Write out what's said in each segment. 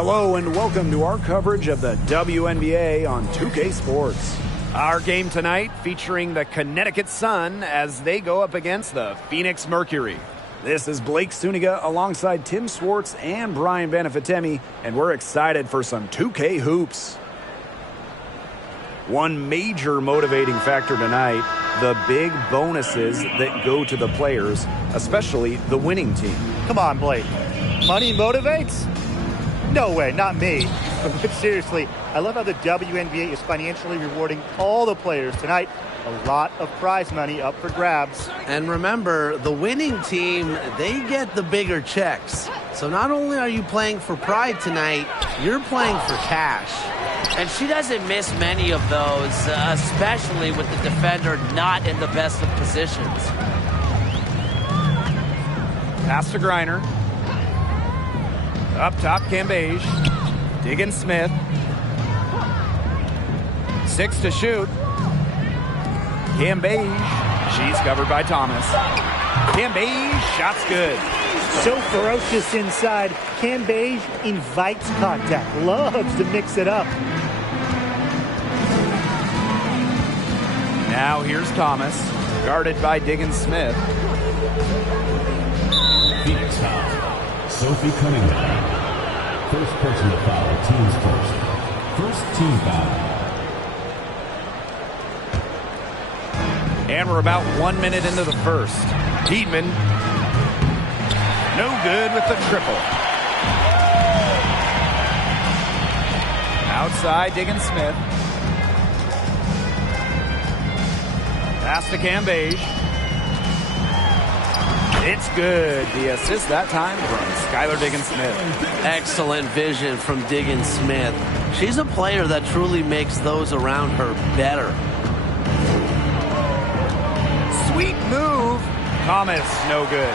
Hello and welcome to our coverage of the WNBA on 2K Sports. Our game tonight featuring the Connecticut Sun as they go up against the Phoenix Mercury. This is Blake Suniga alongside Tim Swartz and Brian Benefitemi, and we're excited for some 2K hoops. One major motivating factor tonight, the big bonuses that go to the players, especially the winning team. Come on, Blake. Money motivates? No way, not me. But seriously, I love how the WNBA is financially rewarding all the players tonight. A lot of prize money up for grabs. And remember, the winning team, they get the bigger checks. So not only are you playing for pride tonight, you're playing for cash. And she doesn't miss many of those, especially with the defender not in the best of positions. Pass to Griner. Up top, Cambage. Diggins Smith. 6 to shoot. Cambage. She's covered by Thomas. Cambage, shot's good. So ferocious inside. Cambage invites contact. Loves to mix it up. Now here's Thomas. Guarded by Diggins Smith. Phoenix foul. Sophie Cunningham. First personal foul, team's first. First team foul. And we're about 1 minute into the first. Tiedman. No good with the triple. Outside, Diggins Smith. Pass to Cambage. It's good. The assist that time from Skylar Diggins Smith. Excellent vision from Diggins Smith. She's a player that truly makes those around her better. Sweet move. Thomas, no good.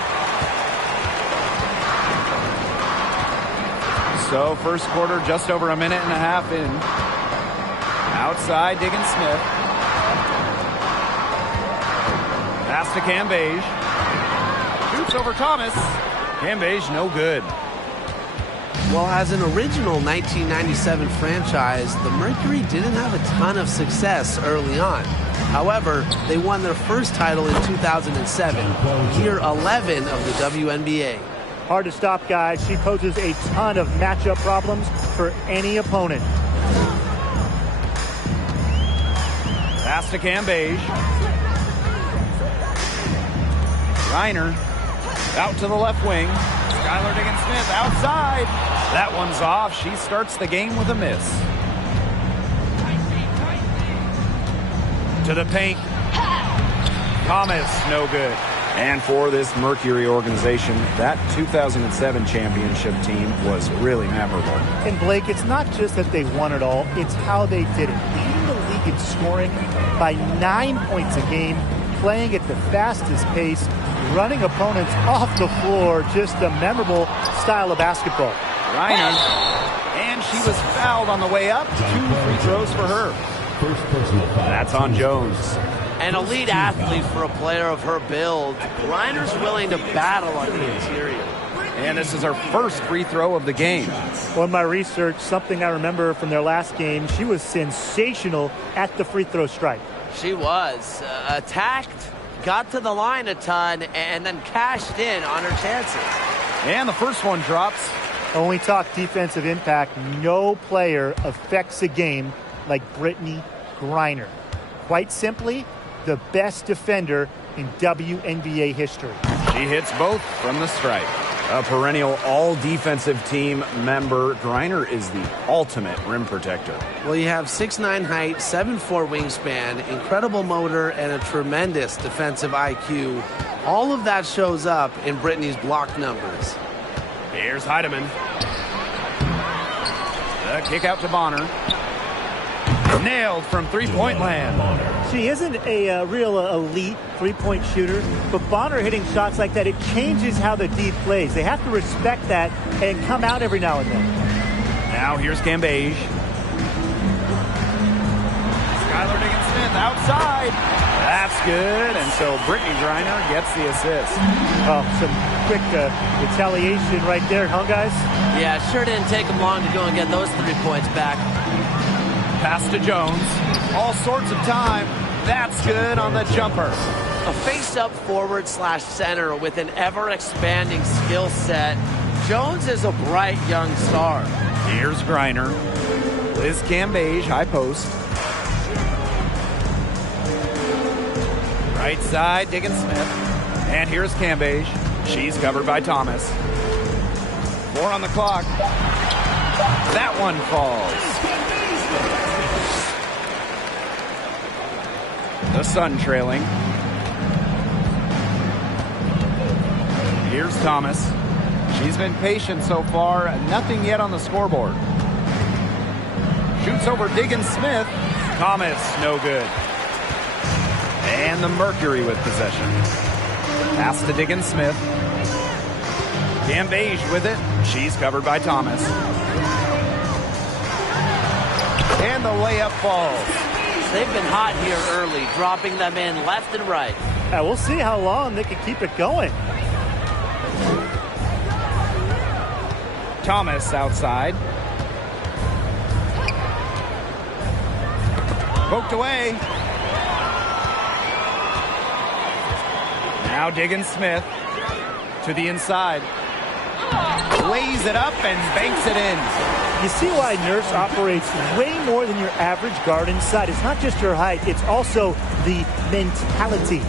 So first quarter just over a minute and a half in. Outside, Diggins Smith. Pass to Cambage. Shoots over Thomas. Cambage, no good. Well, as an original 1997 franchise, the Mercury didn't have a ton of success early on. However, they won their first title in 2007, year 11 of the WNBA. Hard to stop, guys. She poses a ton of matchup problems for any opponent. Pass to Cambage. Reiner out to the left wing. Skylar Diggins Smith outside. That one's off. She starts the game with a miss. To the paint. Thomas, no good. And for this Mercury organization, that 2007 championship team was really memorable. And Blake, it's not just that they won it all, it's how they did it. Leading the league in scoring by 9 points a game, playing at the fastest pace, running opponents off the floor, just a memorable style of basketball. Reiner, and she was fouled on the way up. 2 free throws for her. First personal foul. That's on Jones. An elite athlete for a player of her build. Reiner's willing to battle on the interior. And this is her first free throw of the game. Well, in my research, something I remember from their last game, she was sensational at the free throw stripe. She was attacked, got to the line a ton, and then cashed in on her chances. And the first one drops. When we talk defensive impact, no player affects a game like Brittany Griner. Quite simply, the best defender in WNBA history. She hits both from the stripe. A perennial all-defensive team member, Griner is the ultimate rim protector. Well, you have 6'9" height, 7'4" wingspan, incredible motor, and a tremendous defensive IQ. All of that shows up in Brittany's block numbers. Here's Heidemann. The kick out to Bonner. Nailed from three-point land. She isn't a real elite three-point shooter, but Bonner hitting shots like that, it changes how the D plays. They have to respect that and come out every now and then. Now here's Cambage. Skylar Taylor Diggins-Smith outside. That's good, and so Brittany Griner gets the assist. Oh, some quick retaliation right there, huh, guys? Yeah, sure didn't take them long to go and get those 3 points back. Pass to Jones. All sorts of time. That's good on the jumper. A face-up forward/center with an ever-expanding skill set. Jones is a bright young star. Here's Griner. Liz Cambage, high post. Right side, Diggins-Smith. And here's Cambage. She's covered by Thomas. 4 on the clock. That one falls. The Sun trailing. Here's Thomas. She's been patient so far. Nothing yet on the scoreboard. Shoots over Diggins-Smith. Thomas, no good. And the Mercury with possession. Pass to Diggins-Smith. Cambage with it. She's covered by Thomas. And the layup falls. They've been hot here early, dropping them in left and right. We'll see how long they can keep it going. Thomas outside. Poked away. Now Diggins-Smith to the inside. Lays it up and banks it in. You see why Nurse operates way more than your average guard inside. It's not just her height, it's also the mentality.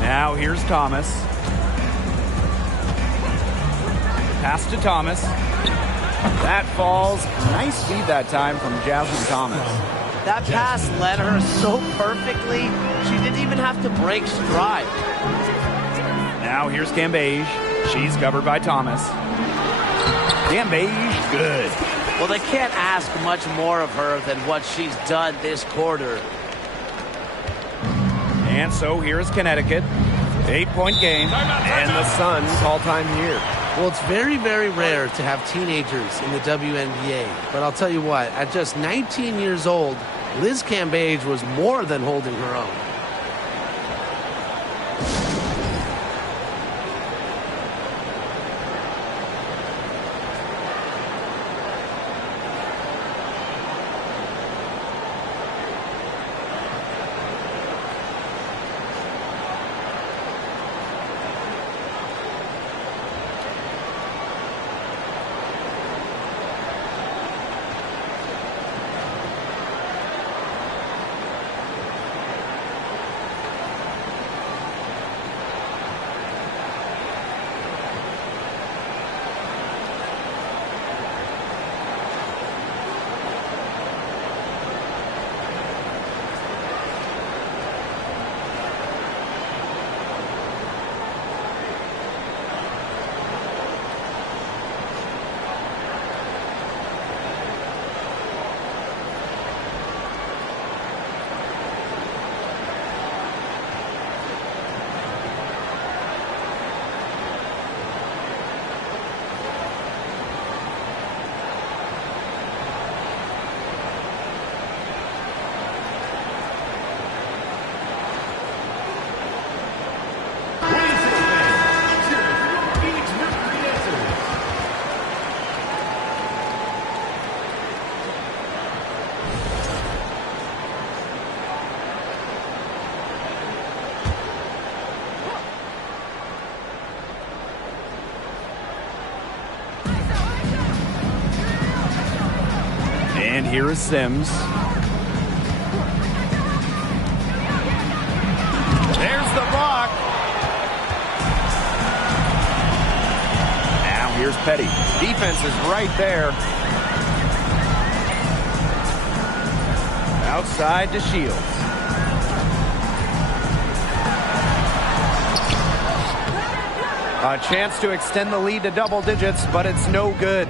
Now here's Thomas. Pass to Thomas. That falls. Nice feed that time from Jasmine Thomas. That pass led her so perfectly, she didn't even have to break stride. Now here's Cambage. She's covered by Thomas. Cambage, good. Well, they can't ask much more of her than what she's done this quarter. And so here's Connecticut. 8-point game. And the Suns all-time here. Well, it's very, very rare to have teenagers in the WNBA. But I'll tell you what, at just 19 years old, Liz Cambage was more than holding her own. And here is Sims. There's the block. Now here's Petty. Defense is right there. Outside to Shields. A chance to extend the lead to double digits, but it's no good.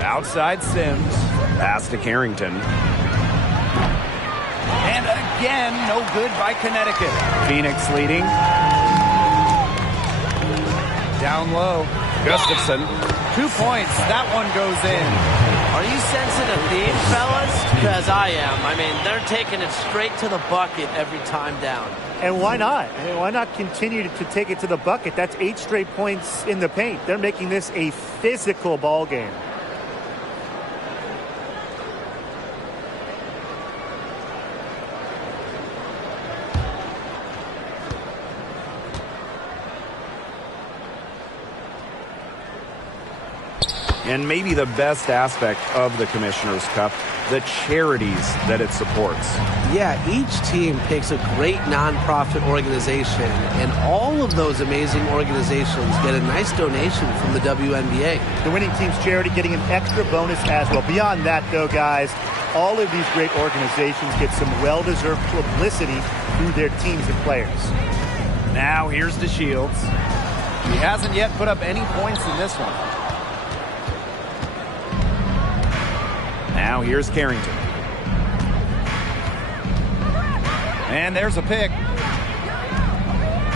Outside Sims. Pass to Carrington. And again, no good by Connecticut. Phoenix leading. Down low. Gustafson. 2 points. That one goes in. Are you sensing a theme, fellas? Because I am. I mean, they're taking it straight to the bucket every time down. And why not? I mean, why not continue to take it to the bucket? That's 8 straight points in the paint. They're making this a physical ball game. And maybe the best aspect of the Commissioner's Cup, the charities that it supports. Yeah, each team picks a great nonprofit organization, and all of those amazing organizations get a nice donation from the WNBA. The winning team's charity getting an extra bonus as well. Beyond that, though, guys, all of these great organizations get some well-deserved publicity through their teams and players. Now here's DeShields. He hasn't yet put up any points in this one. Now here's Carrington. And there's a pick.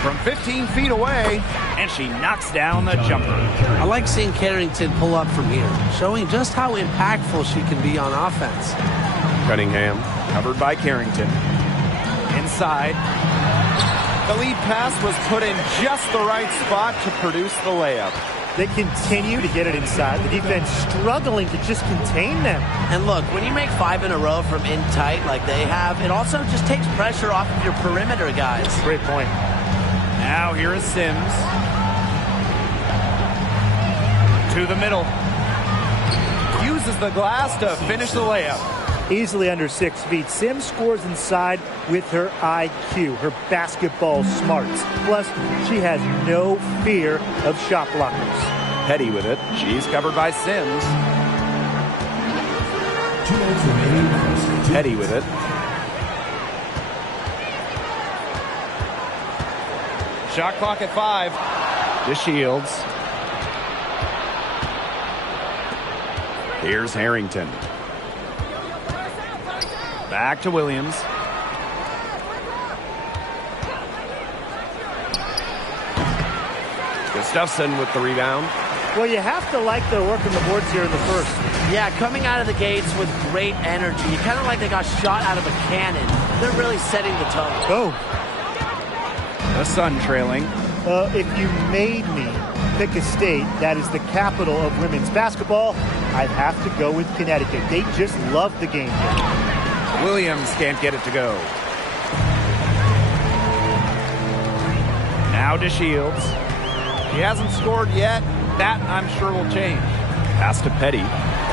From 15 feet away, and she knocks down the jumper. I like seeing Carrington pull up from here, showing just how impactful she can be on offense. Cunningham, covered by Carrington. Inside. The lead pass was put in just the right spot to produce the layup. They continue to get it inside. The defense struggling to just contain them. And look, when you make 5 in a row from in tight like they have, it also just takes pressure off of your perimeter guys. Great point. Now here is Sims. To the middle. Uses the glass to finish the layup. Easily under 6 feet. Sims scores inside with her IQ, her basketball smarts. Plus, she has no fear of shot blockers. Petty with it. She's covered by Sims. 2 minutes remaining. Petty with it. Shot clock at 5. DeShields. Here's Harrington. Back to Williams. Gustafson with the rebound. Well, you have to like their work on the boards here in the first. Yeah, coming out of the gates with great energy. Kind of like they got shot out of a cannon. They're really setting the tone. Oh. The Sun trailing. If you made me pick a state that is the capital of women's basketball, I'd have to go with Connecticut. They just love the game here. Williams can't get it to go. Now DeShields. He hasn't scored yet. That, I'm sure, will change. Pass to Petty.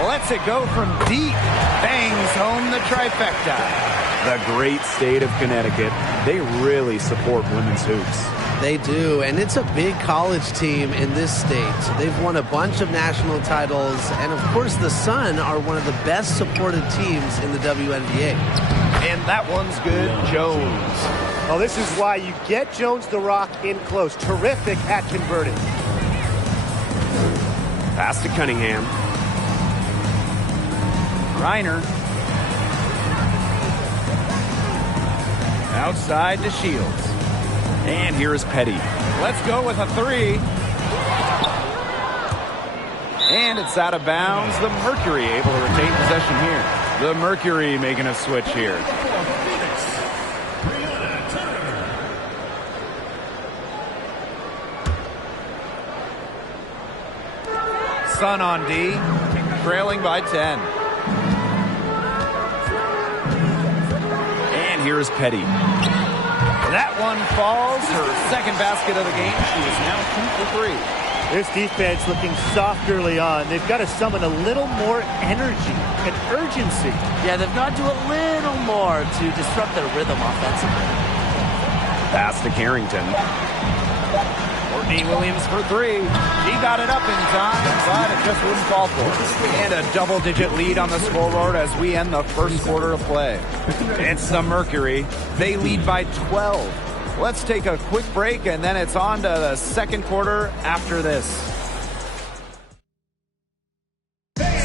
Lets it go from deep. Bangs home the trifecta. The great state of Connecticut. They really support women's hoops. They do, and it's a big college team in this state. They've won a bunch of national titles, and of course the Sun are one of the best supported teams in the WNBA. And that one's good. Jones. Well, this is why you get Jones the Rock in close. Terrific at converting. Pass to Cunningham. Reiner. Outside to Shields. And here's Petty. Let's go with a 3. And it's out of bounds. The Mercury able to retain possession here. The Mercury making a switch here. Sun on D, trailing by 10. And here's Petty. That one falls. Her second basket of the game. She is now 2 for 3. This defense looking soft early on. They've got to summon a little more energy and urgency. Yeah, they've got to do a little more to disrupt their rhythm offensively. Pass to Carrington. Courtney Williams for 3. She got it up in time, but it just wouldn't fall for her. And a double-digit lead on the scoreboard as we end the first quarter of play. It's the Mercury. They lead by 12. Let's take a quick break, and then it's on to the second quarter after this.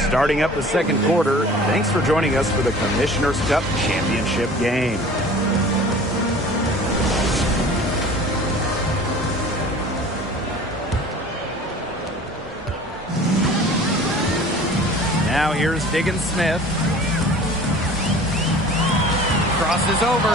Starting up the second quarter, thanks for joining us for the Commissioner's Cup Championship game. Now Now here's Diggins Smith. Crosses over,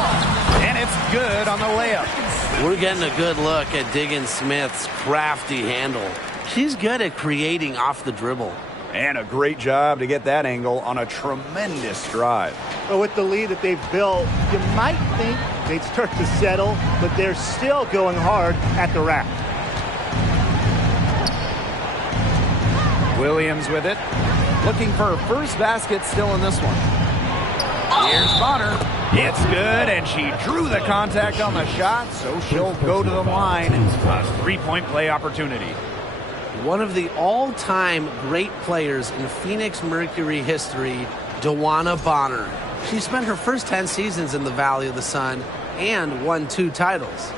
and it's good on the layup. We're getting a good look at Diggins Smith's crafty handle. She's good at creating off the dribble. And a great job to get that angle on a tremendous drive. But with the lead that they've built, you might think they'd start to settle, but they're still going hard at the rack. Williams with it. Looking for her first basket still in this one. Here's Bonner. It's good, and she drew the contact on the shot, so she'll go to the line. A three-point play opportunity. One of the all-time great players in Phoenix Mercury history, DeWanna Bonner. She spent her first 10 seasons in the Valley of the Sun and won 2 titles.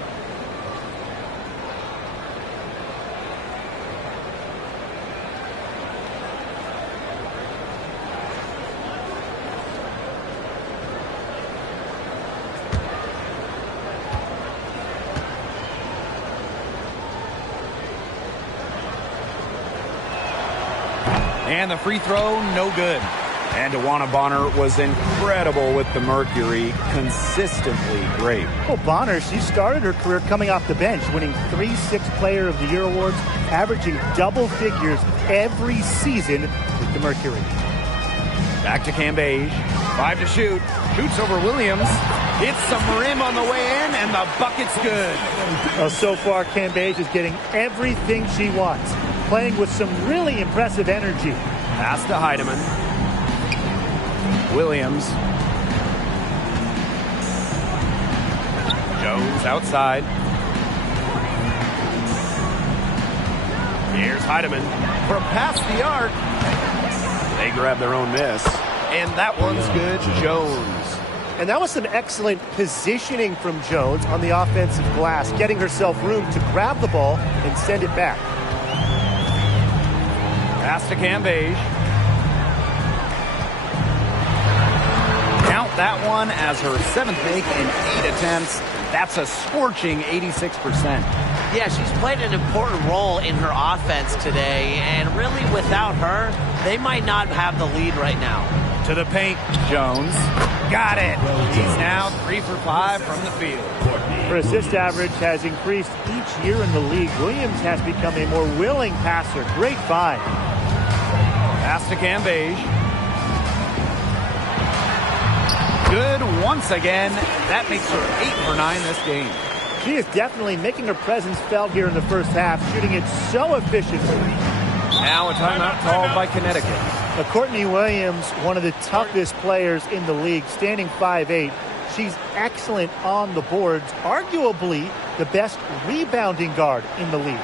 And the free throw, no good. And DeWanna Bonner was incredible with the Mercury, consistently great. Well, Bonner, she started her career coming off the bench, winning 3 Sixth Player of the Year awards, averaging double figures every season with the Mercury. Back to Cambage. 5 to shoot. Shoots over Williams. Hits some rim on the way in, and the bucket's good. Well, so far, Cambage is getting everything she wants, playing with some really impressive energy. Pass to Heidemann. Williams. Jones outside. Here's Heidemann from past the arc. They grab their own miss. And that one's good. Jones. And that was some excellent positioning from Jones on the offensive glass, getting herself room to grab the ball and send it back. Pass to Cambage. Count that one as her 7th make in 8 attempts. That's a scorching 86%. Yeah, she's played an important role in her offense today, and really without her, they might not have the lead right now. To the paint, Jones. Got it. He's now 3 for 5 from the field. Her assist average has increased each year in the league. Williams has become a more willing passer. Great find. Pass to Cambage. Good once again. That makes her 8 for 9 this game. She is definitely making her presence felt here in the first half, shooting it so efficiently. Now a timeout called by Connecticut. Courtney Williams, one of the toughest players in the league, standing 5'8". She's excellent on the boards, arguably the best rebounding guard in the league.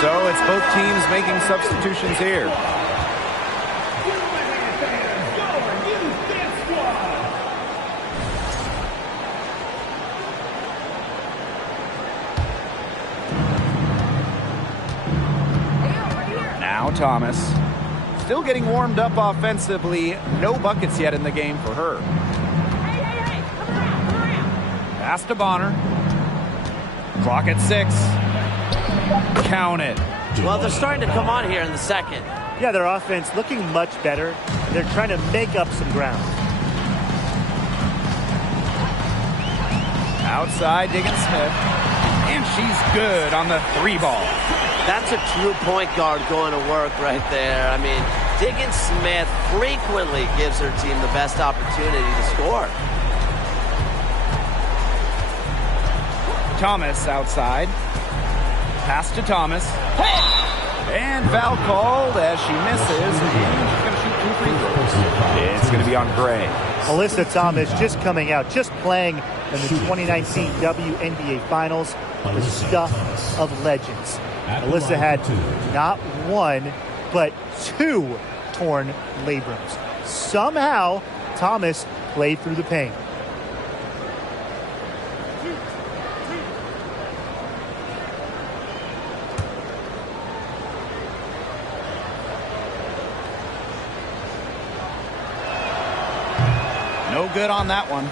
So it's both teams making substitutions here. Now Thomas. Still getting warmed up offensively. No buckets yet in the game for her. Pass to Bonner. Clock at 6. Count it. Well, they're starting to come on here in the second. Yeah, their offense looking much better. They're trying to make up some ground. Outside, Diggins Smith. And she's good on the 3-ball. That's a true point guard going to work right there. I mean, Diggins Smith frequently gives her team the best opportunity to score. Thomas outside. Pass to Thomas. And foul called as she misses. And she's going to shoot 2 free throws. It's going to be on Gray. Alyssa Thomas just coming out, just playing in the 2019 WNBA Finals. The stuff of legends. Alyssa had not 1, but 2 torn labrums. Somehow, Thomas played through the pain. No good on that one.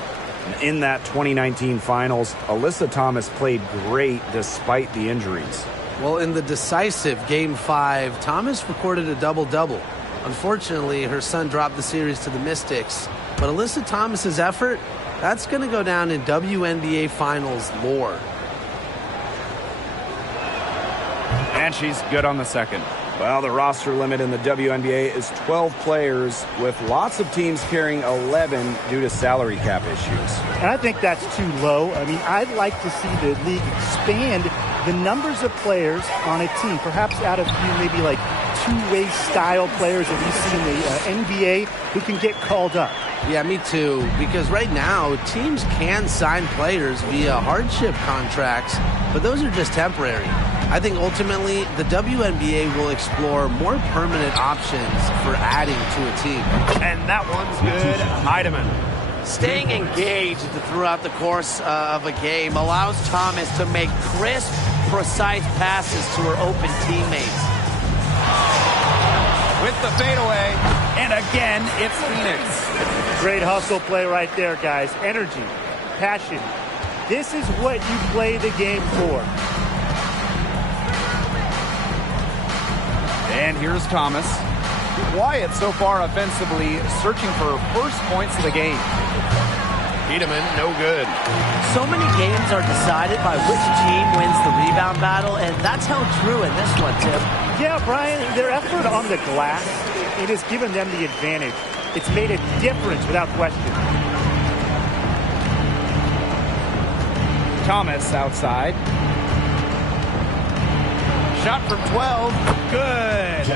In that 2019 Finals, Alyssa Thomas played great despite the injuries. Well, in the decisive Game 5, Thomas recorded a double-double. Unfortunately, her son dropped the series to the Mystics. But Alyssa Thomas's effort, that's going to go down in WNBA Finals lore. And she's good on the second. Well, the roster limit in the WNBA is 12 players, with lots of teams carrying 11 due to salary cap issues. And I think that's too low. I mean, I'd like to see the league expand the numbers of players on a team, perhaps add a few maybe like two-way style players that we see in the NBA who can get called up. Yeah, me too, because right now teams can sign players via hardship contracts, but those are just temporary. I think ultimately the WNBA will explore more permanent options for adding to a team. And that one's good. Heidemann. Staying engaged throughout the course of a game allows Thomas to make crisp, precise passes to her open teammates. With the fadeaway, and again, it's Phoenix. Great hustle play right there, guys. Energy, passion. This is what you play the game for. And here's Thomas. Wyatt so far offensively searching for first points of the game. Heidemann, no good. So many games are decided by which team wins the rebound battle, and that's held true in this one, Tim. Yeah, Brian, their effort on the glass, it has given them the advantage. It's made a difference without question. Thomas outside. Shot from 12. Good.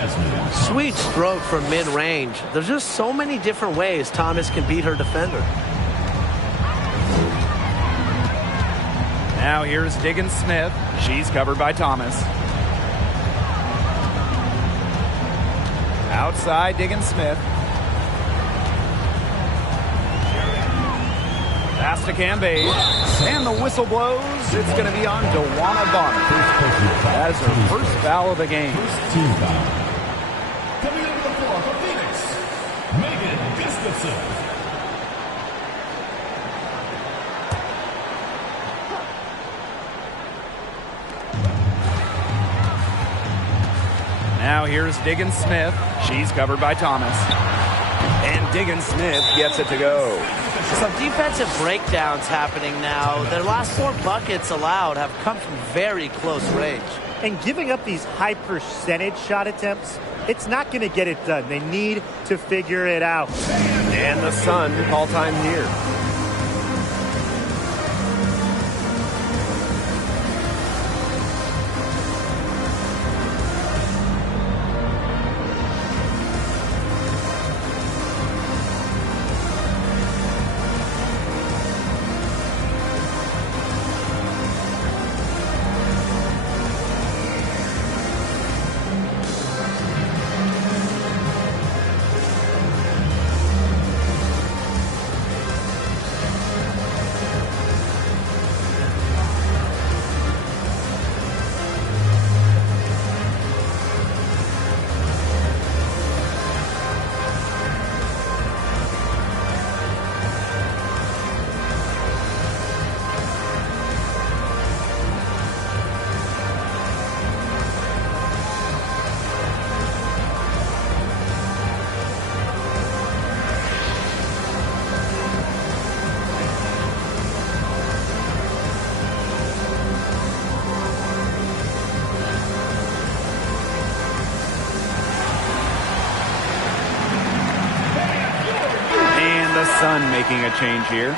Sweet stroke from mid-range. There's just so many different ways Thomas can beat her defender. Now here's Diggins Smith. She's covered by Thomas. Outside, Diggins Smith. Pass to Cambage. And the whistle blows. It's going to be on Dewana Bonner. That is her first foul of the game. First team foul. Coming over the floor for Phoenix, Megan Gustafson. Now here's Diggins Smith. She's covered by Thomas. And Diggins Smith gets it to go. Some defensive breakdowns happening now. Their last 4 buckets allowed have come from very close range. And giving up these high percentage shot attempts, it's not going to get it done. They need to figure it out. And the Sun call time here. Sun making a change here.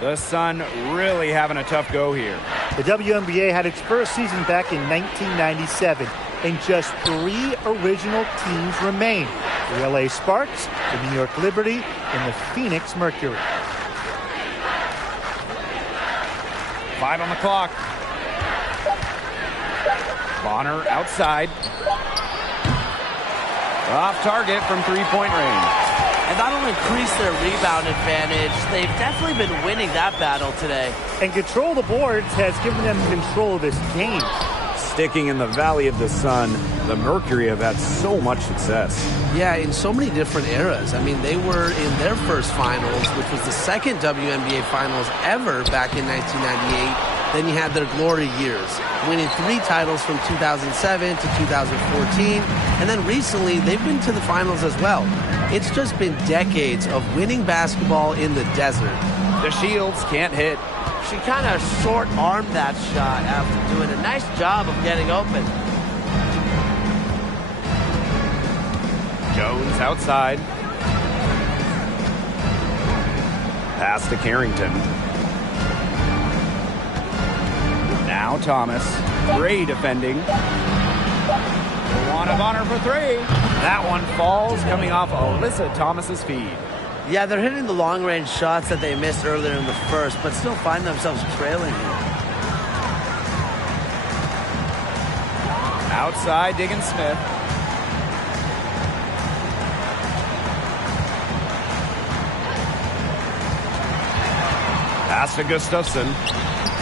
The Sun really having a tough go here. The WNBA had its first season back in 1997, and just 3 original teams remain: the LA Sparks, the New York Liberty, and the Phoenix Mercury. 5 on the clock. Bonner outside. Off target from three-point range. And that'll increase their rebound advantage. They've definitely been winning that battle today. And control the boards has given them control of this game. Sticking in the Valley of the Sun, the Mercury have had so much success. Yeah, in so many different eras. I mean, they were in their first finals, which was the second WNBA finals ever back in 1998. Then you had their glory years, winning 3 titles from 2007 to 2014. And then recently, they've been to the finals as well. It's just been decades of winning basketball in the desert. The Shields can't hit. She kind of short-armed that shot after doing a nice job of getting open. Jones outside. Pass to Carrington. Now Thomas. Gray defending. Luana Bonner for 3. That one falls, coming off Alyssa Thomas's feed. Yeah, they're hitting the long-range shots that they missed earlier in the first, but still find themselves trailing here. Outside, Diggins Smith. Pass to Gustafson.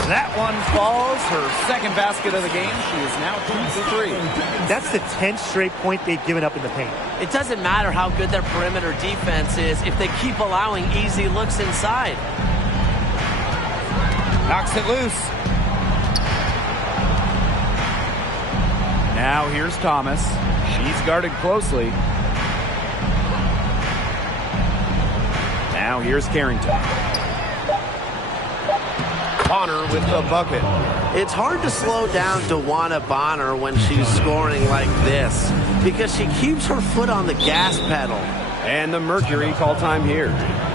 That one falls. Her second basket of the game. She is now 2 for 3. That's the 10th straight point they've given up in the paint. It doesn't matter how good their perimeter defense is if they keep allowing easy looks inside. Knocks it loose. Now here's Thomas. She's guarded closely. Now here's Carrington. Bonner with the bucket. It's hard to slow down Luana Bonner when she's scoring like this because she keeps her foot on the gas pedal. And the Mercury call time here.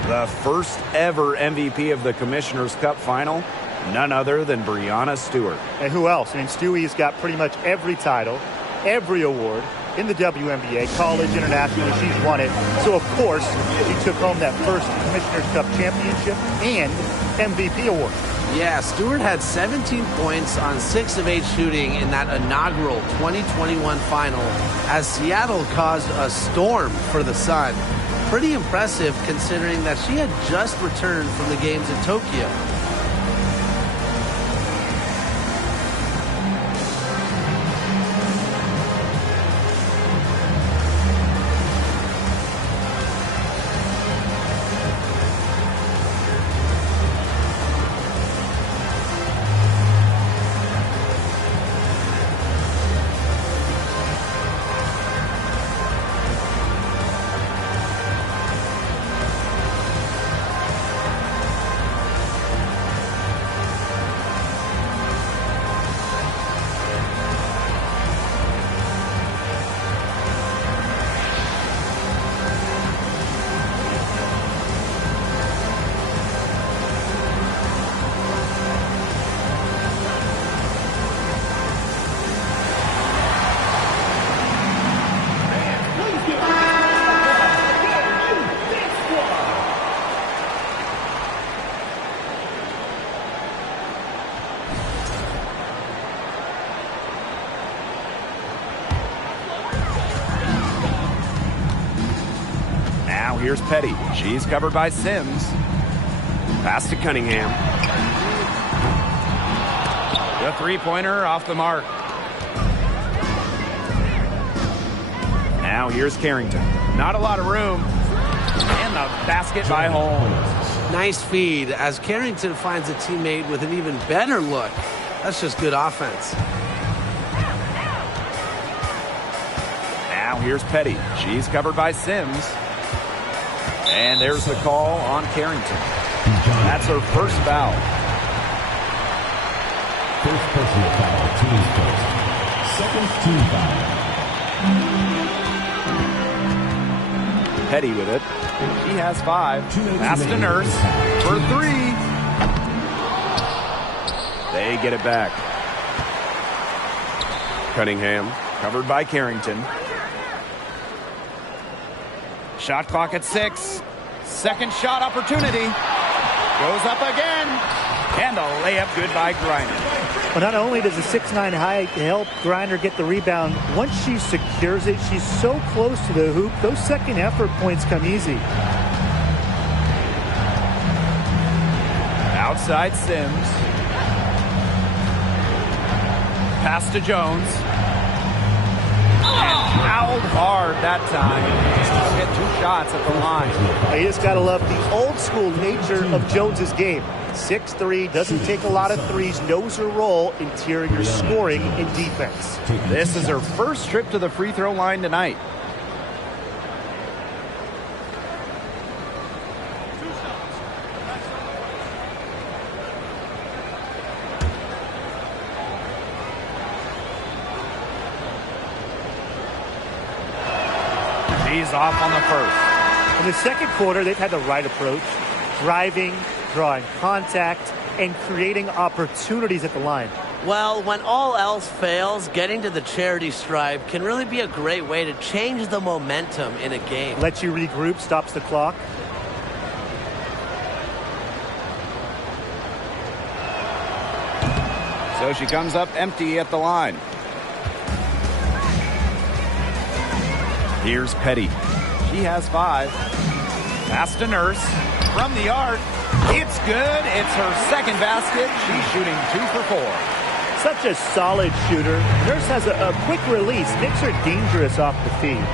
The first ever MVP of the Commissioner's Cup final, none other than Breanna Stewart. And who else? I mean, Stewie's got pretty much every title, every award in the WNBA, college, international. She's won it. So, of course, she took home that first Commissioner's Cup championship and MVP award. Yeah, Stewart had 17 points on 6 of 8 shooting in that inaugural 2021 final as Seattle caused a storm for the Sun. Pretty impressive considering that she had just returned from the games in Tokyo. Here's Petty. She's covered by Sims. Pass to Cunningham. The three-pointer off the mark. Now here's Carrington. Not a lot of room. And the basket by Holmes. Nice feed as Carrington finds a teammate with an even better look. That's just good offense. Now here's Petty. She's covered by Sims. And there's the call on Carrington. That's her first foul. First personal foul, team's first. Second team foul. Petty with it. She has 5. Pass to Nurse for 3. They get it back. Cunningham covered by Carrington. Shot clock at 6. Second shot opportunity. Goes up again. And a layup good by Griner. Well, not only does the 6'9" height help Griner get the rebound, once she secures it, she's so close to the hoop, those second effort points come easy. Outside Sims. Pass to Jones. And fouled hard that time. She'll get 2 shots at the line. You just got to love the old school nature of Jones's game. 6'3", doesn't take a lot of threes, knows her role, interior scoring and defense. This is her first trip to the free throw line tonight. She's off on the first. In the second quarter, they've had the right approach, driving, drawing contact, and creating opportunities at the line. Well, when all else fails, getting to the charity stripe can really be a great way to change the momentum in a game. Lets you regroup, stops the clock. So she comes up empty at the line. Here's Petty. She has 5. Pass to Nurse. From the arc. It's good. It's her second basket. She's shooting 2 for 4. Such a solid shooter. Nurse has a quick release. Makes her dangerous off the feed.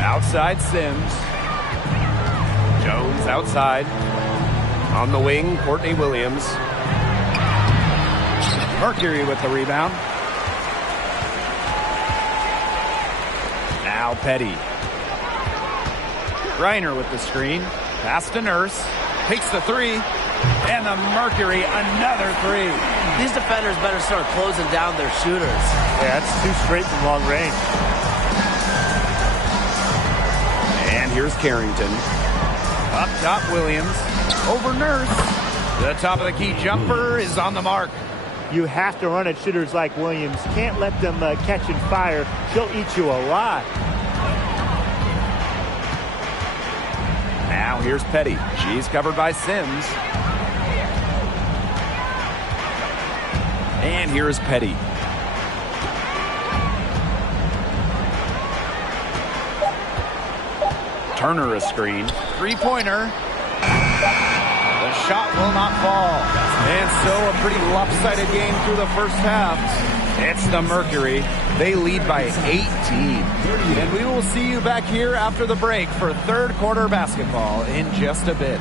Outside Sims. Jones outside. On the wing, Courtney Williams. Mercury with the rebound. Now Petty. Griner with the screen. Pass to Nurse. Takes the 3. And the Mercury, another 3. These defenders better start closing down their shooters. Yeah, that's 2 straight from long range. And here's Carrington. Up top, Williams. Over Nurse. The top of the key jumper is on the mark. You have to run at shooters like Williams. Can't let them catch and fire. She'll eat you alive. Now here's Petty. She's covered by Sims. And here's Petty. Turner a screen. 3-pointer. The shot will not fall. And so a pretty lopsided game through the first half. It's the Mercury. They lead by 18. And we will see you back here after the break for third quarter basketball in just a bit.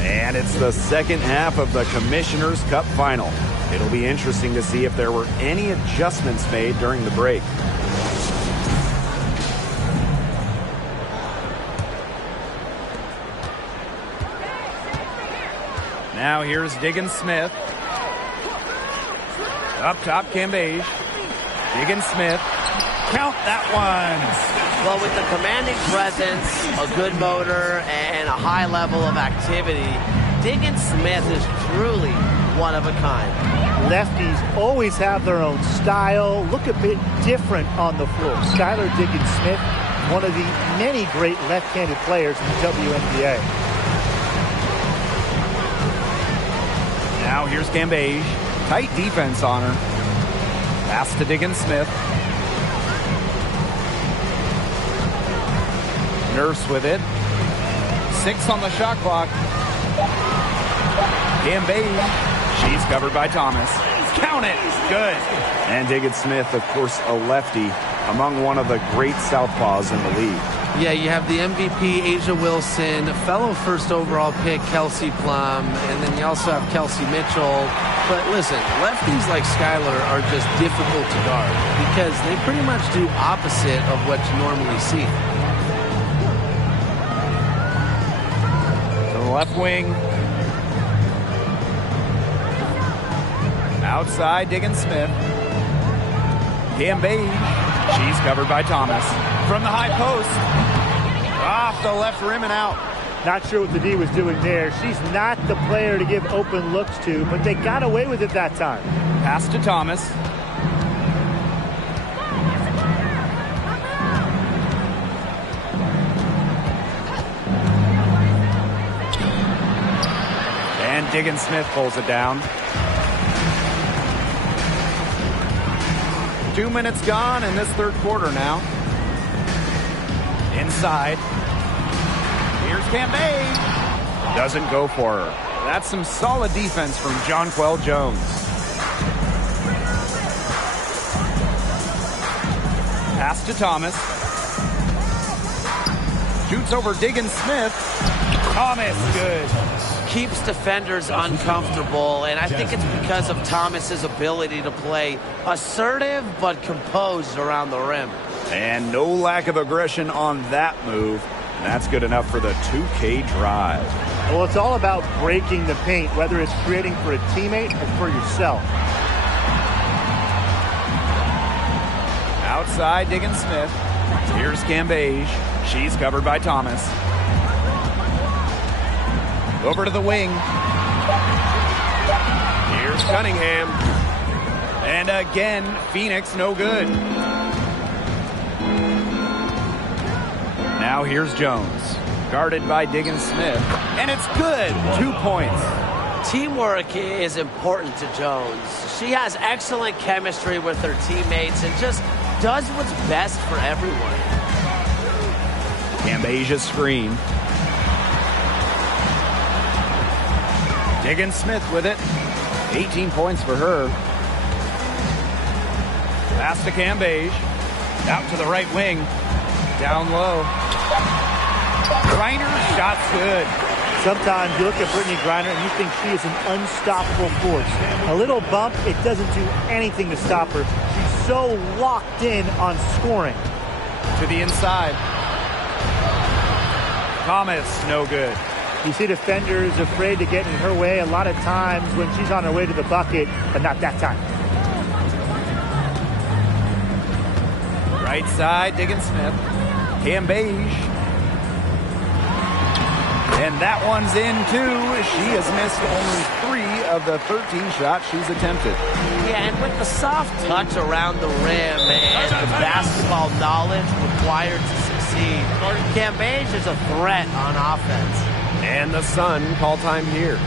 And it's the second half of the Commissioner's Cup Final. It'll be interesting to see if there were any adjustments made during the break. Now here's Diggins-Smith. Up top, Cambage. Diggins-Smith. Count that one. Well, with the commanding presence, a good motor, and a high level of activity, Diggins-Smith is truly one of a kind. Lefties always have their own style, look a bit different on the floor. Skylar Diggins-Smith, one of the many great left-handed players in the WNBA. Now here's Cambage. Tight defense on her. Pass to Diggins-Smith. Nurse with it. 6 on the shot clock. Gambay. She's covered by Thomas. Count it. Good. And Diggins Smith, of course, a lefty, among one of the great southpaws in the league. Yeah, you have the MVP, Asia Wilson, fellow first overall pick, Kelsey Plum, and then you also have Kelsey Mitchell. But listen, lefties like Skylar are just difficult to guard because they pretty much do opposite of what you normally see. To the left wing. Outside, Diggins Smith. Gambay. She's covered by Thomas. From the high post. Off the left rim and out. Not sure what the D was doing there. She's not the player to give open looks to, but they got away with it that time. Pass to Thomas. And Diggins Smith pulls it down. 2 minutes gone in this third quarter now. Inside. Here's Gambay. Doesn't go for her. That's some solid defense from Jonquel Jones. Pass to Thomas. Shoots over Diggins Smith. Thomas, good. Keeps defenders uncomfortable, and I think it's because of Thomas's ability to play assertive but composed around the rim. And no lack of aggression on that move. That's good enough for the 2K drive. Well, it's all about breaking the paint, whether it's creating for a teammate or for yourself. Outside, Diggins Smith. Here's Gambay. She's covered by Thomas. Over to the wing. Here's Cunningham. And again, Phoenix no good. Now here's Jones. Guarded by Diggins Smith. And it's good. 2 points. Teamwork is important to Jones. She has excellent chemistry with her teammates and just does what's best for everyone. Gambay's screen. Diggins Smith with it. 18 points for her. Pass to Gambay. Out to the right wing. Down low. Griner, shot's good. Sometimes you look at Brittany Griner and you think she is an unstoppable force. A little bump, it doesn't do anything to stop her. She's so locked in on scoring. To the inside. Thomas, no good. You see defenders afraid to get in her way a lot of times when she's on her way to the bucket, but not that time. Right side, Diggins Smith. Gambay. And that one's in, too. She has missed only 3 of the 13 shots she's attempted. Yeah, and with the soft touch around the rim and the basketball knowledge required to succeed, Gambay is a threat on offense. And the Sun call time here.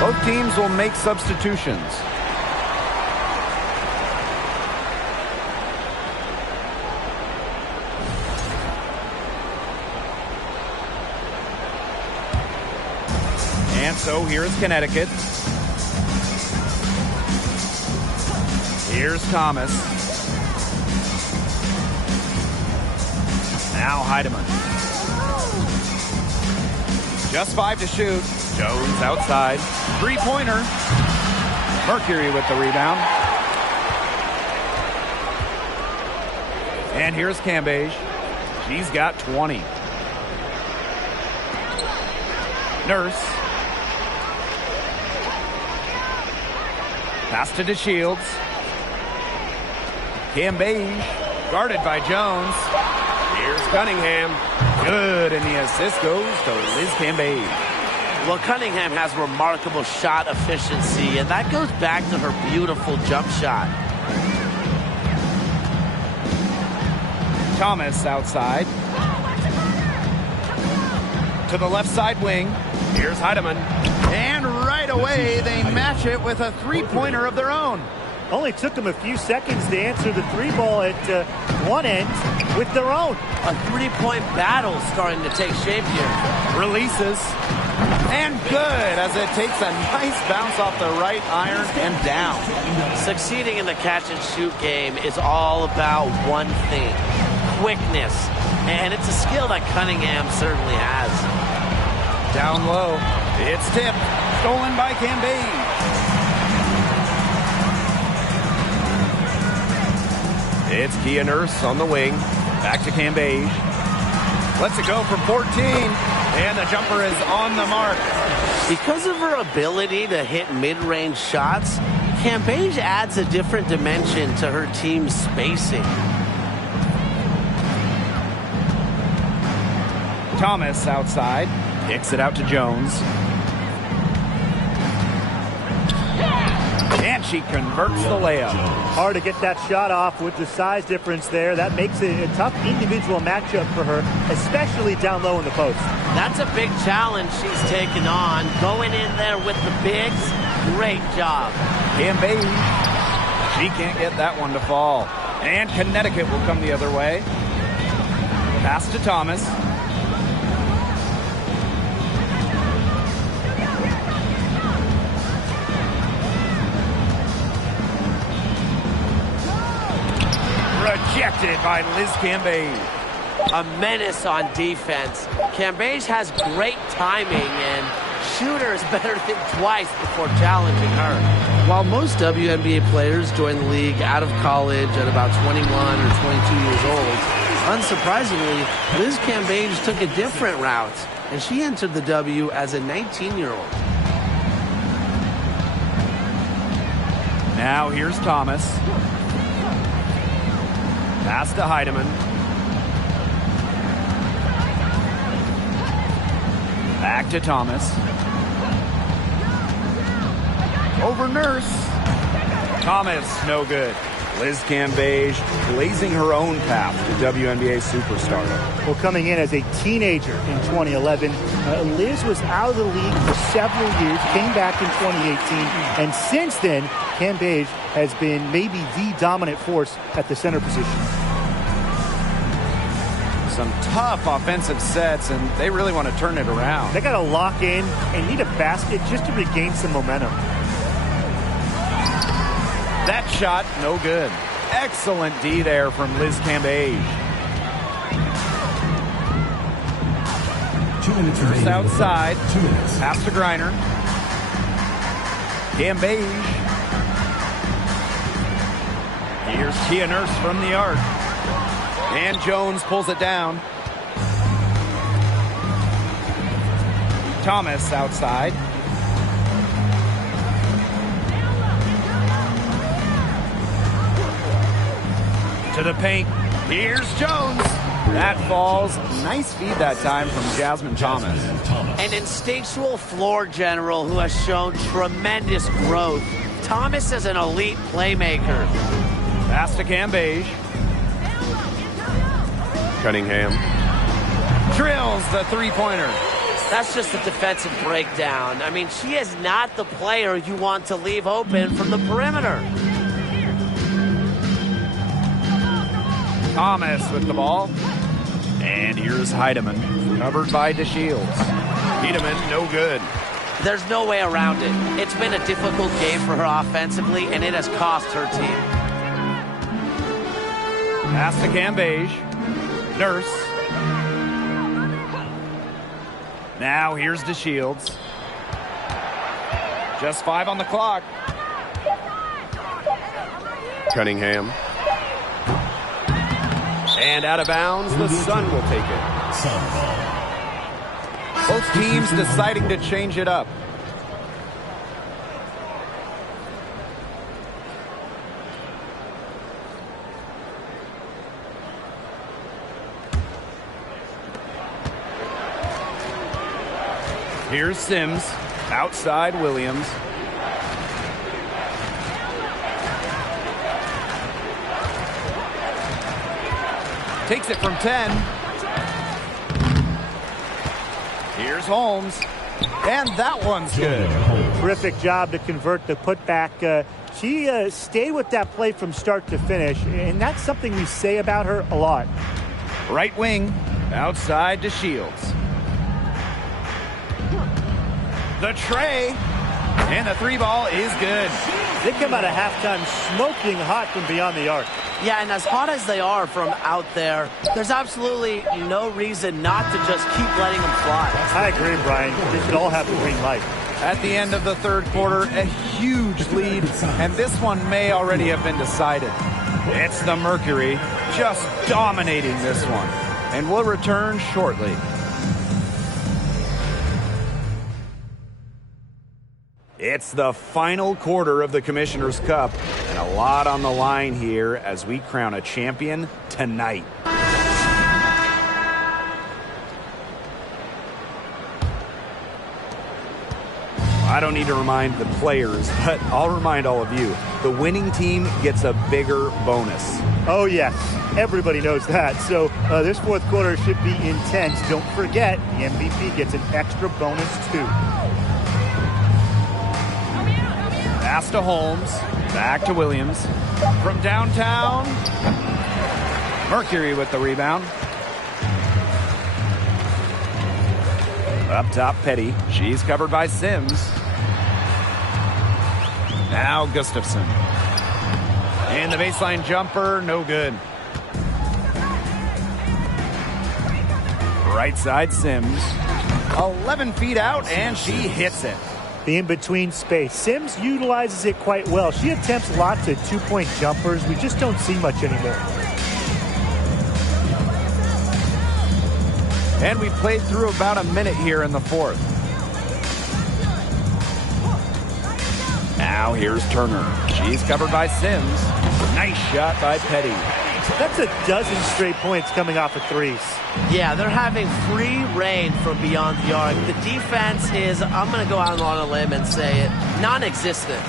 Both teams will make substitutions. And so here's Connecticut. Here's Thomas. Now Heidemann. Just 5 to shoot. Jones outside. Three-pointer. Mercury with the rebound. And here's Cambage. She's got 20. Nurse. Pass to DeShields. Cambage, guarded by Jones. Here's Cunningham. Good, and the assist goes to Liz Cambage. Well, Cunningham has remarkable shot efficiency, and that goes back to her beautiful jump shot. Thomas outside. To the left side wing. Here's Heidemann. And right away, they match it with a three-pointer of their own. Only took them a few seconds to answer the three ball at one end with their own. A three-point battle starting to take shape here. Releases. And good, as it takes a nice bounce off the right iron and down. Succeeding in the catch-and-shoot game is all about one thing: quickness. And it's a skill that Cunningham certainly has. Down low. It's tipped. Stolen by Cambage. It's Kia Nurse on the wing. Back to Cambage. Lets it go from 14. And the jumper is on the mark. Because of her ability to hit mid-range shots, Cambage adds a different dimension to her team's spacing. Thomas outside. Kicks it out to Jones. And she converts the layup. Hard to get that shot off with the size difference there. That makes it a tough individual matchup for her, especially down low in the post. That's a big challenge she's taken on. Going in there with the bigs, great job. Cambage. She can't get that one to fall. And Connecticut will come the other way. Pass to Thomas. Rejected by Liz Cambage. A menace on defense. Cambage has great timing, and shooters better think twice before challenging her. While most WNBA players join the league out of college at about 21 or 22 years old, unsurprisingly, Liz Cambage took a different route, and she entered the W as a 19-year-old. Now here's Thomas. Pass to Heidemann. Back to Thomas. Over Nurse. Thomas, no good. Liz Cambage blazing her own path to WNBA superstardom. Well, coming in as a teenager in 2011, Liz was out of the league for several years, came back in 2018, and since then, Cambage has been maybe the dominant force at the center position. Some tough offensive sets, and they really want to turn it around. They got to lock in and need a basket just to regain some momentum. That shot, no good. Excellent D there from Liz Cambage. 2 minutes remaining. First outside. 2 minutes. Pass to Griner. Cambage. Here's Kia Nurse from the arc. And Jones pulls it down. Thomas outside. To the paint. Here's Jones. That falls. Nice feed that time from Jasmine Thomas. An instinctual floor general who has shown tremendous growth. Thomas is an elite playmaker. Pass to Cambage. Cunningham drills the three-pointer. That's just a defensive breakdown. I mean, she is not the player you want to leave open from the perimeter. Thomas with the ball. And here's Heidemann, covered by DeShields. Heidemann, no good. There's no way around it. It's been a difficult game for her offensively, and it has cost her team. Pass to Cambage. Nurse. Now here's DeShields. Just 5 on the clock. Cunningham. And out of bounds, the Sun will take it. Both teams deciding to change it up. Here's Sims. Outside Williams. Takes it from 10. Here's Holmes. And that one's good. Terrific job to convert the putback. She stayed with that play from start to finish, and that's something we say about her a lot. Right wing. Outside to Shields. The tray. And the 3 ball is good. They come out of halftime smoking hot from beyond the arc. Yeah, and as hot as they are from out there, there's absolutely no reason not to just keep letting them fly. I agree, Brian. They should all have the green light. At the end of the third quarter, a huge lead, and this one may already have been decided. It's the Mercury just dominating this one, and we'll return shortly. It's the final quarter of the Commissioner's Cup, and a lot on the line here as we crown a champion tonight. I don't need to remind the players, but I'll remind all of you. The winning team gets a bigger bonus. Oh, yes. Everybody knows that. So this fourth quarter should be intense. Don't forget, the MVP gets an extra bonus, too. Pass to Holmes. Back to Williams. From downtown. Mercury with the rebound. Up top, Petty. She's covered by Sims. Now Gustafson. And the baseline jumper, no good. Right side, Sims. 11 feet out, and she hits it. The in-between space. Sims utilizes it quite well. She attempts lots of two-point jumpers. We just don't see much anymore. And we played through about a minute here in the fourth. Now here's Turner. She's covered by Sims. Nice shot by Petty. That's a dozen straight points coming off of threes. Yeah, they're having free reign from beyond the arc. The defense is, I'm going to go out on a limb and say it, non-existent.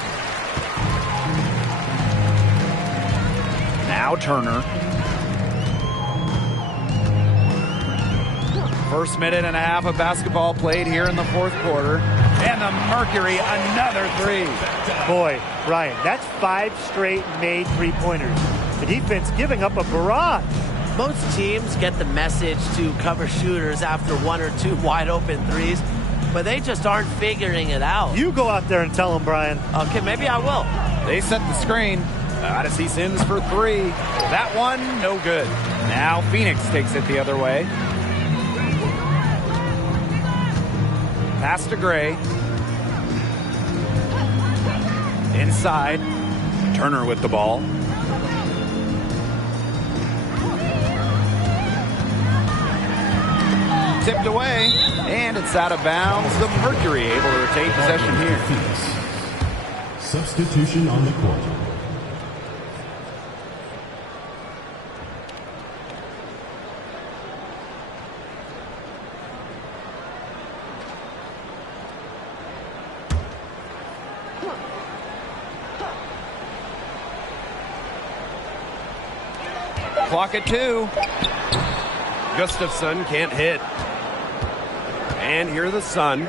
Now Turner. First minute and a half of basketball played here in the fourth quarter. And the Mercury, another 3. Boy, Brian, that's 5 straight made three-pointers. The defense giving up a barrage. Most teams get the message to cover shooters after 1 or 2 wide-open threes, but they just aren't figuring it out. You go out there and tell them, Brian. Okay, maybe I will. They set the screen. Odyssey Sims for 3. That one, no good. Now Phoenix takes it the other way. Pass to Gray. Inside. Turner with the ball. Tipped away, and it's out of bounds. The Mercury able to retain possession here. Substitution on the court. Clock at 2. Gustafson can't hit. And here the Sun.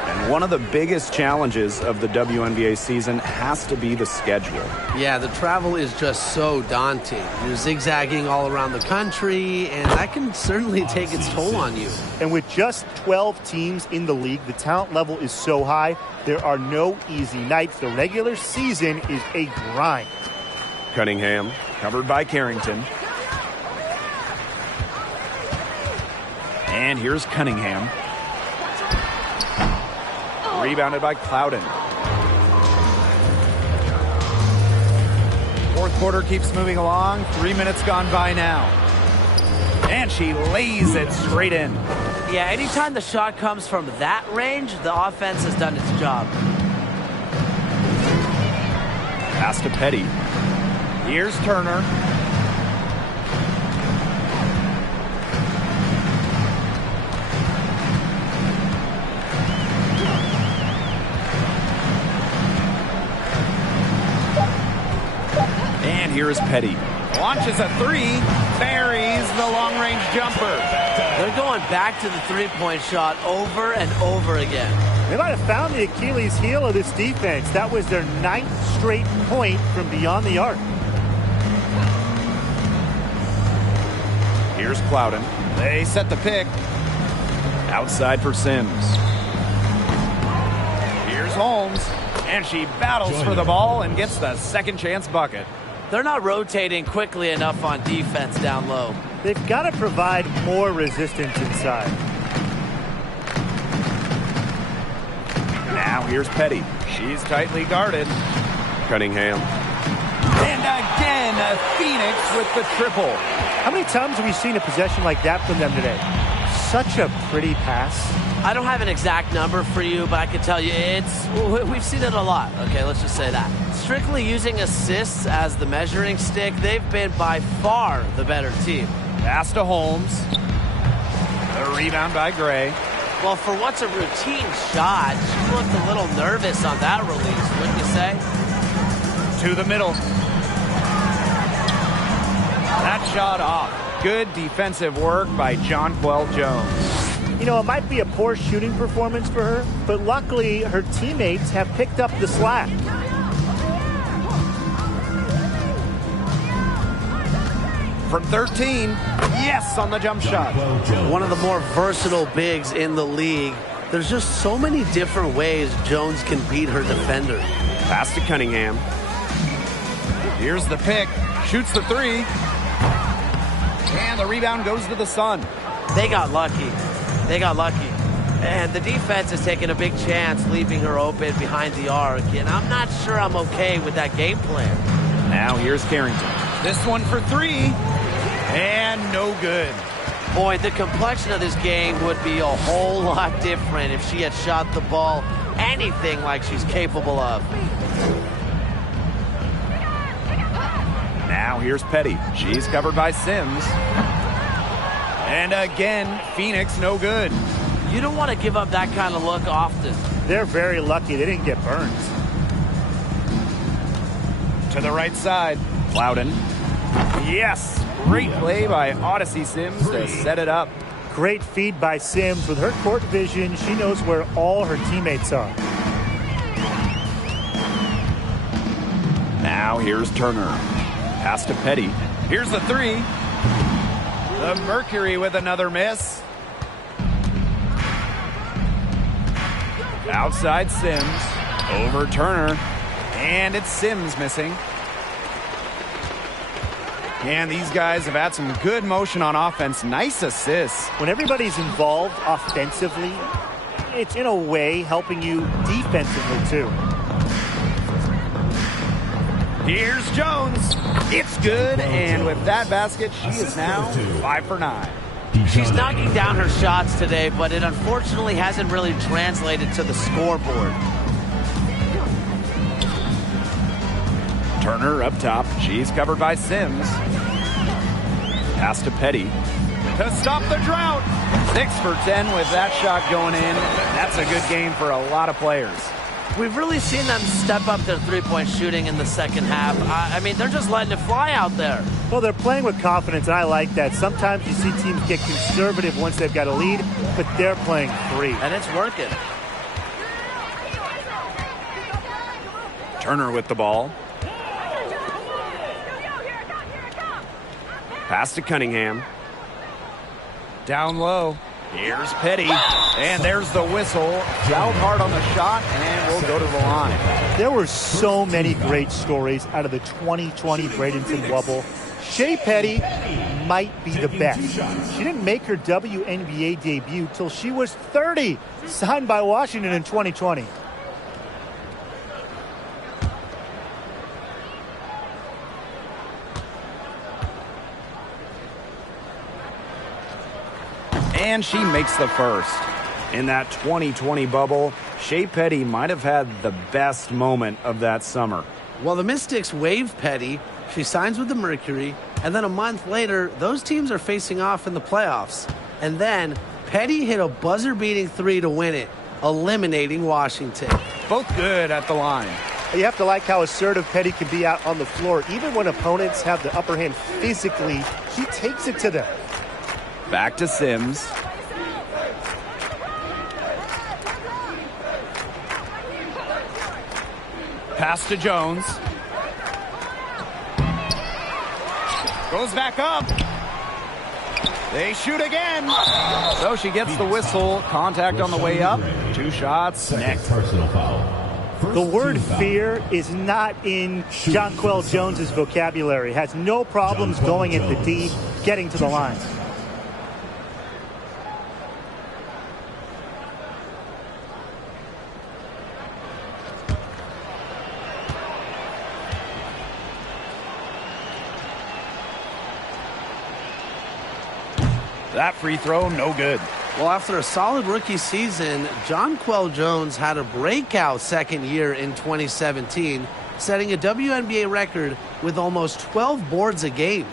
And One of the biggest challenges of the WNBA season has to be the schedule. Yeah, the travel is just so daunting. You're zigzagging all around the country, and that can certainly take its toll on you. And with just 12 teams in the league, the talent level is so high, there are no easy nights. The regular season is a grind. Cunningham, covered by Carrington. And here's Cunningham. Rebounded by Clouden. Fourth quarter keeps moving along. 3 minutes gone by now. And she lays it straight in. Yeah, anytime the shot comes from that range, the offense has done its job. Pass to Petty. Here's Turner. And here's Petty. Launches a three. Buries the long-range jumper. They're going back to the three-point shot over and over again. They might have found the Achilles heel of this defense. That was their 9th straight point from beyond the arc. Here's Clouden. They set the pick. Outside for Sims. Here's Holmes. And she battles for the ball and gets the second chance bucket. They're not rotating quickly enough on defense down low. They've got to provide more resistance inside. Now here's Petty. She's tightly guarded. Cunningham. And again, Phoenix with the triple. How many times have we seen a possession like that from them today? Such a pretty pass. I don't have an exact number for you, but I can tell you we've seen it a lot. Okay, let's just say that. Strictly using assists as the measuring stick, they've been by far the better team. Pass to Holmes. The rebound by Gray. Well, for what's a routine shot, she looked a little nervous on that release, wouldn't you say? To the middle. That shot off. Good defensive work by Jonquel Jones. You know, it might be a poor shooting performance for her, but luckily her teammates have picked up the slack. From 13, yes on the jump shot. One of the more versatile bigs in the league. There's just so many different ways Jones can beat her defender. Pass to Cunningham. Here's the pick. Shoots the three. And the rebound goes to the Sun. They got lucky. They got lucky. And the defense is taking a big chance, leaving her open behind the arc. And I'm not sure I'm okay with that game plan. Now here's Carrington. This one for three. And no good. Boy, the complexion of this game would be a whole lot different if she had shot the ball anything like she's capable of. Now here's Petty. She's covered by Sims. And again, Phoenix no good. You don't want to give up that kind of look often. They're very lucky they didn't get burned. To the right side, Clouden. Yes, great play by Odyssey Sims to set it up. Great feed by Sims. With her court vision, she knows where all her teammates are. Now here's Turner. Pass to Petty. Here's the three. The Mercury with another miss. Outside Sims. Over Turner. And it's Sims missing. And these guys have had some good motion on offense. Nice assists. When everybody's involved offensively, it's in a way helping you defensively too. Here's Jones. It's good. And with that basket, she is now 5 for 9. She's knocking down her shots today, but it unfortunately hasn't really translated to the scoreboard. Turner up top. She's covered by Sims. Pass to Petty. To stop the drought. 6 for 10 with that shot going in. That's a good game for a lot of players. We've really seen them step up their three-point shooting in the second half. I mean, they're just letting it fly out there. Well, they're playing with confidence, and I like that. Sometimes you see teams get conservative once they've got a lead, but they're playing free. And it's working. Turner with the ball. Pass to Cunningham. Down low. Here's Petty. And there's the whistle. Fouled hard on the shot, and we'll go to the line. There were so many great stories out of the 2020 Bradenton bubble. Shea Petty might be the best. She didn't make her WNBA debut till she was 30, signed by Washington in 2020. And she makes the first. In that 2020 bubble, Shea Petty might have had the best moment of that summer. Well, the Mystics waive Petty. She signs with the Mercury. And then a month later, those teams are facing off in the playoffs. And then Petty hit a buzzer-beating three to win it, eliminating Washington. Both good at the line. You have to like how assertive Petty can be out on the floor. Even when opponents have the upper hand physically, she takes it to them. Back to Sims. Pass to Jones. Goes back up. They shoot again. So she gets the whistle. Contact on the way up. 2 shots. Next. Personal foul. The word fear is not in Jonquel Jones's vocabulary. Has no problems going at the D, getting to the line. That free throw, no good. Well, after a solid rookie season, Jonquel Jones had a breakout second year in 2017, setting a WNBA record with almost 12 boards a game.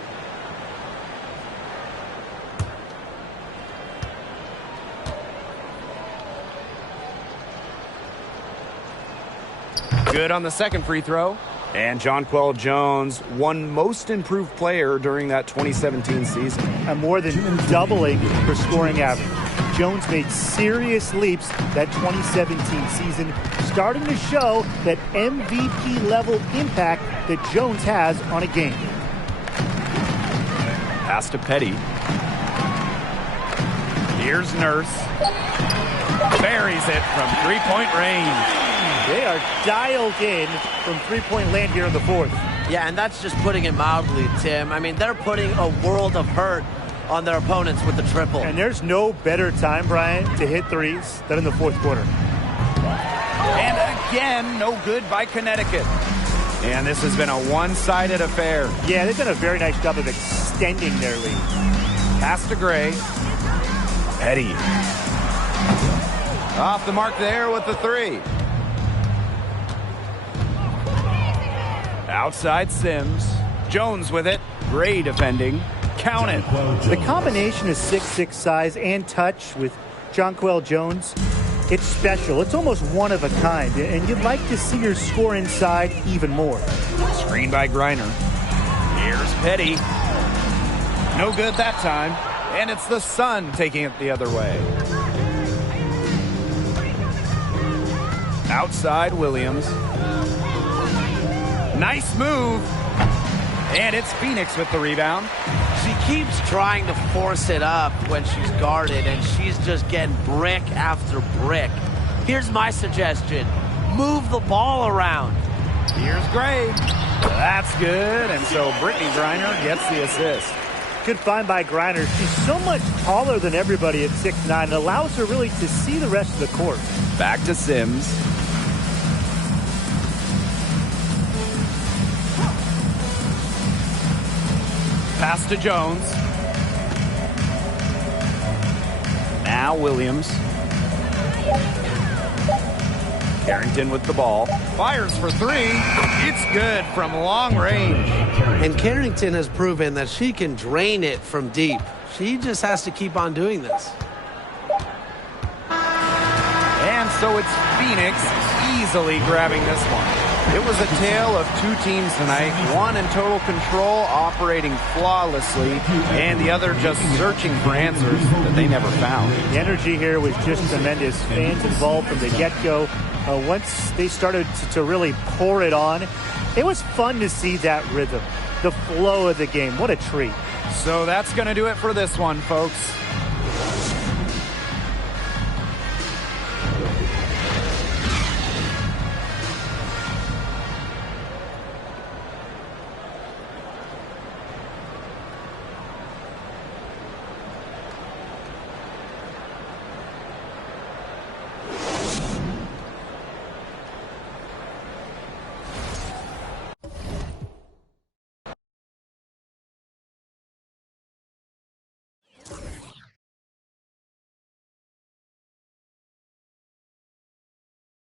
Good on the second free throw. And Jonquel Jones won most improved player during that 2017 season. And more than doubling her scoring average. Jones made serious leaps that 2017 season, starting to show that MVP-level impact that Jones has on a game. Pass to Petty. Here's Nurse. Buries it from three-point range. They are dialed in from three-point land here in the fourth. Yeah, and that's just putting it mildly, Tim. I mean, they're putting a world of hurt on their opponents with the triple. And there's no better time, Brian, to hit threes than in the fourth quarter. And again, no good by Connecticut. And this has been a one-sided affair. Yeah, they've done a very nice job of extending their lead. Pass to Gray. Petty. Off the mark there with the three. Outside Sims. Jones with it. Gray defending. Count it. The combination of 6'6" size and touch with Jonquel Jones, it's special. It's almost one of a kind. And you'd like to see her score inside even more. Screen by Griner. Here's Petty. No good that time. And it's the Sun taking it the other way. Outside Williams. Nice move. And it's Phoenix with the rebound. She keeps trying to force it up when she's guarded, and she's just getting brick after brick. Here's my suggestion. Move the ball around. Here's Gray. That's good. And so Brittany Griner gets the assist. Good find by Griner. She's so much taller than everybody at 6'9". It allows her really to see the rest of the court. Back to Sims. Pass to Jones. Now Williams. Carrington with the ball. Fires for three. It's good from long range. And Carrington has proven that she can drain it from deep. She just has to keep on doing this. And so it's Phoenix easily grabbing this one. It was a tale of two teams tonight, one in total control, operating flawlessly, and the other just searching for answers that they never found. The energy here was just tremendous. Fans involved from the get-go. Once they started to really pour it on, it was fun to see that rhythm, the flow of the game. What a treat. So that's going to do it for this one, folks.